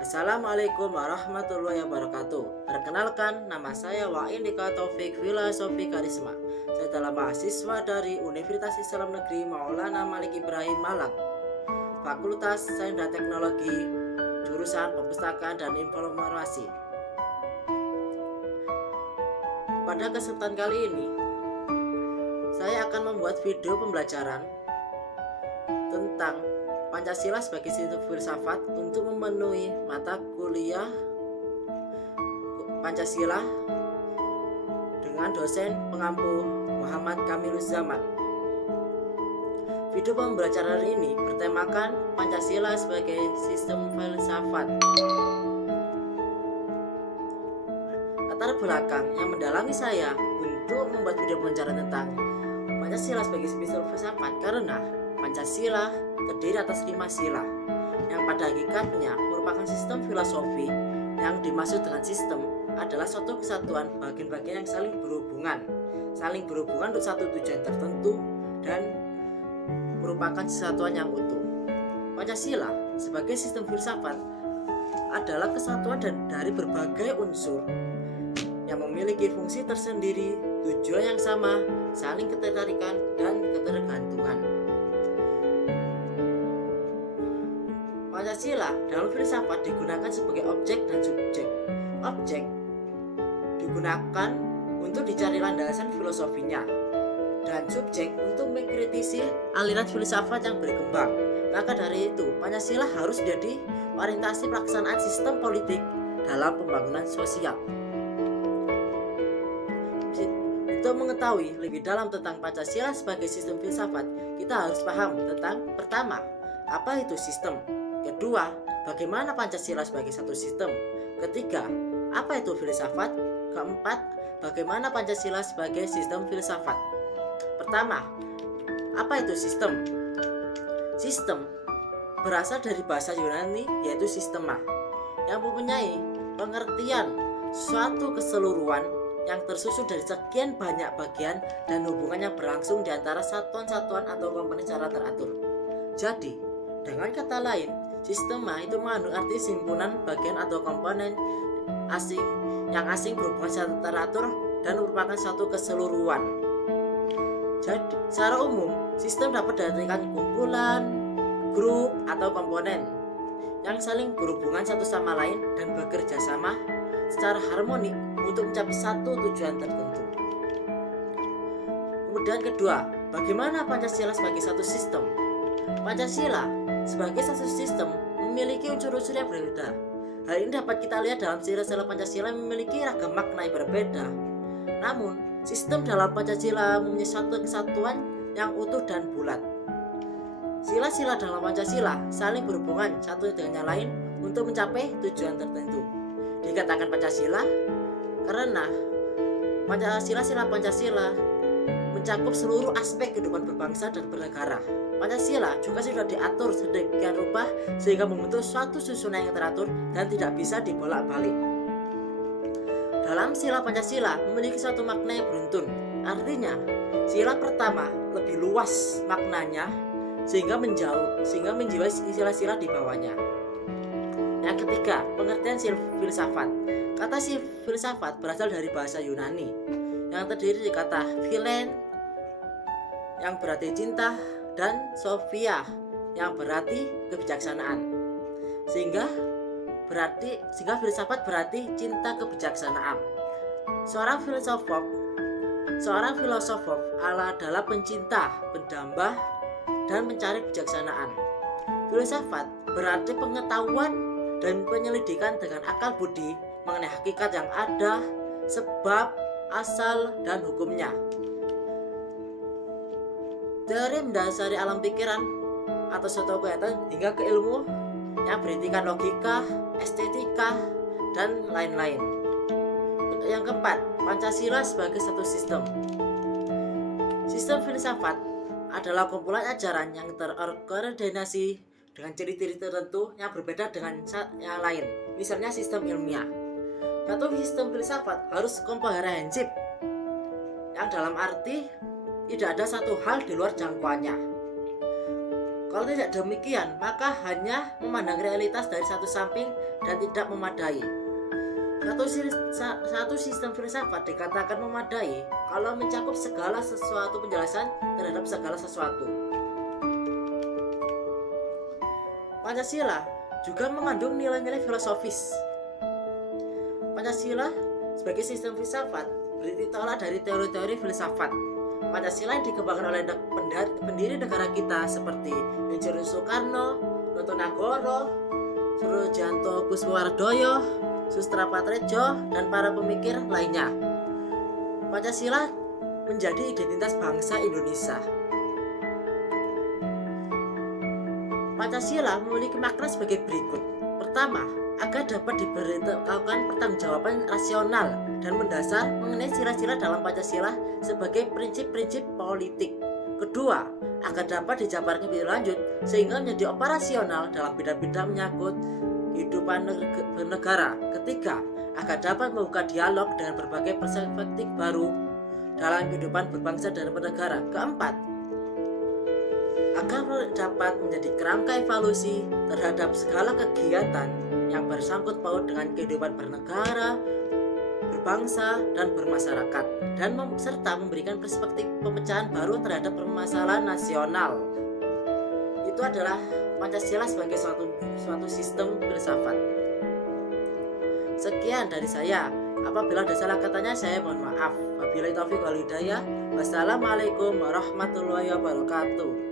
Assalamualaikum warahmatullahi wabarakatuh. Perkenalkan, nama saya Wa'indika Taufik Filosofi Karisma. Saya adalah mahasiswa dari Universitas Islam Negeri Maulana Malik Ibrahim Malang, Fakultas Sains dan Teknologi, jurusan Perpustakaan dan Informasi. Pada kesempatan kali ini, saya akan membuat video pembelajaran tentang Pancasila sebagai sistem filsafat untuk memenuhi mata kuliah Pancasila dengan dosen pengampu Muhammad Kamiluzzaman. Video pembelajaran ini bertemakan Pancasila sebagai sistem filsafat. Latar belakang yang mendalangi saya untuk membuat video pembelajaran tentang Pancasila sebagai sistem filsafat karena Pancasila terdiri atas 5 sila yang pada hakikatnya merupakan sistem filosofi. Yang dimaksud dengan sistem adalah suatu kesatuan bagian-bagian yang saling berhubungan untuk satu tujuan tertentu dan merupakan kesatuan yang utuh. Pancasila sebagai sistem filsafat adalah kesatuan dari berbagai unsur yang memiliki fungsi tersendiri, tujuan yang sama, saling ketertarikan dan ketergantungan. Pancasila dalam filsafat digunakan sebagai objek dan subjek. Objek digunakan untuk dicari landasan filosofinya, dan subjek untuk mengkritisi aliran filsafat yang berkembang. Maka dari itu, Pancasila harus menjadi orientasi pelaksanaan sistem politik dalam pembangunan sosial. Untuk mengetahui lebih dalam tentang Pancasila sebagai sistem filsafat, kita harus paham tentang pertama, apa itu sistem? Kedua, bagaimana Pancasila sebagai satu sistem? Ketiga, apa itu filsafat? Keempat, bagaimana Pancasila sebagai sistem filsafat? Pertama, apa itu sistem? Sistem berasal dari bahasa Yunani yaitu sistema, yang mempunyai pengertian suatu keseluruhan yang tersusun dari sekian banyak bagian dan hubungannya berlangsung di antara satuan-satuan atau komponen secara teratur. Jadi, dengan kata lain, sistema itu mengandung arti simpunan bagian atau komponen yang asing berhubungan secara teratur dan merupakan satu keseluruhan. Jadi, secara umum, sistem dapat diartikan kumpulan, grup, atau komponen yang saling berhubungan satu sama lain dan bekerja sama secara harmonik untuk mencapai satu tujuan tertentu. Kemudian kedua, bagaimana Pancasila sebagai satu sistem? Pancasila sebagai satu sistem memiliki unsur-unsur yang berbeda. Hal ini dapat kita lihat dalam sila-sila Pancasila yang memiliki ragam makna yang berbeda. Namun, sistem dalam Pancasila mempunyai satu kesatuan yang utuh dan bulat. Sila-sila dalam Pancasila saling berhubungan satu dengan yang lain untuk mencapai tujuan tertentu. Dikatakan Pancasila karena sila Pancasila mencakup seluruh aspek kehidupan berbangsa dan bernegara. Pancasila juga sudah diatur sedemikian rupa sehingga membentuk suatu susunan yang teratur dan tidak bisa dibolak-balik. Dalam sila Pancasila memiliki suatu makna yang beruntun. Artinya, sila pertama lebih luas maknanya sehingga menjiwai sila-sila di bawahnya. Yang ketiga, pengertian filsafat. Kata filsafat berasal dari bahasa Yunani yang terdiri dari kata philen yang berarti cinta dan sophia yang berarti kebijaksanaan. Sehingga filsafat berarti cinta kebijaksanaan. Seorang filosof adalah pencinta, pendambah, dan mencari kebijaksanaan. Filsafat berarti pengetahuan dan penyelidikan dengan akal budi mengenai hakikat yang ada, sebab, asal, dan hukumnya. Teori mendasari alam pikiran atau suatu kegiatan hingga ke ilmu yang beritikan logika, estetika, dan lain-lain. Yang keempat, Pancasila sebagai satu sistem. Sistem filsafat adalah kumpulan ajaran yang terkoordinasi dengan ciri-ciri tertentu yang berbeda dengan yang lain. Misalnya sistem ilmiah. Satu sistem filsafat harus komprehensif, yang dalam arti tidak ada satu hal di luar jangkauannya. Kalau tidak demikian, maka hanya memandang realitas dari satu samping dan tidak memadai. Satu sistem filsafat dikatakan memadai kalau mencakup segala sesuatu penjelasan terhadap segala sesuatu. Pancasila juga mengandung nilai-nilai filosofis. Pancasila sebagai sistem filsafat bertolak dari teori-teori filsafat. Pancasila yang dikembangkan oleh pendiri negara kita seperti Insinyur Soekarno, Notonegoro, Surojanto Puspawardoyo, Sustra Patrejo, dan para pemikir lainnya. Pancasila menjadi identitas bangsa Indonesia. Pancasila memiliki makna sebagai berikut. Pertama, agar dapat diberitahukan pertanggungjawaban rasional dan mendasar mengenai sila-sila dalam Pancasila sebagai prinsip-prinsip politik. Kedua, agar dapat dijabarkan lebih lanjut sehingga menjadi operasional dalam bidang-bidang menyangkut kehidupan bernegara. Ketiga, agar dapat membuka dialog dengan berbagai perspektif baru dalam kehidupan berbangsa dan bernegara. Keempat, agar dapat menjadi kerangka evaluasi terhadap segala kegiatan yang bersangkut paut dengan kehidupan bernegara, berbangsa, dan bermasyarakat, dan serta memberikan perspektif pemecahan baru terhadap permasalahan nasional. Itu adalah Pancasila sebagai suatu sistem filsafat. Sekian dari saya. Apabila ada salah katanya, saya mohon maaf. Wabillahi taufiq wal hidayah. Wassalamualaikum warahmatullahi wabarakatuh.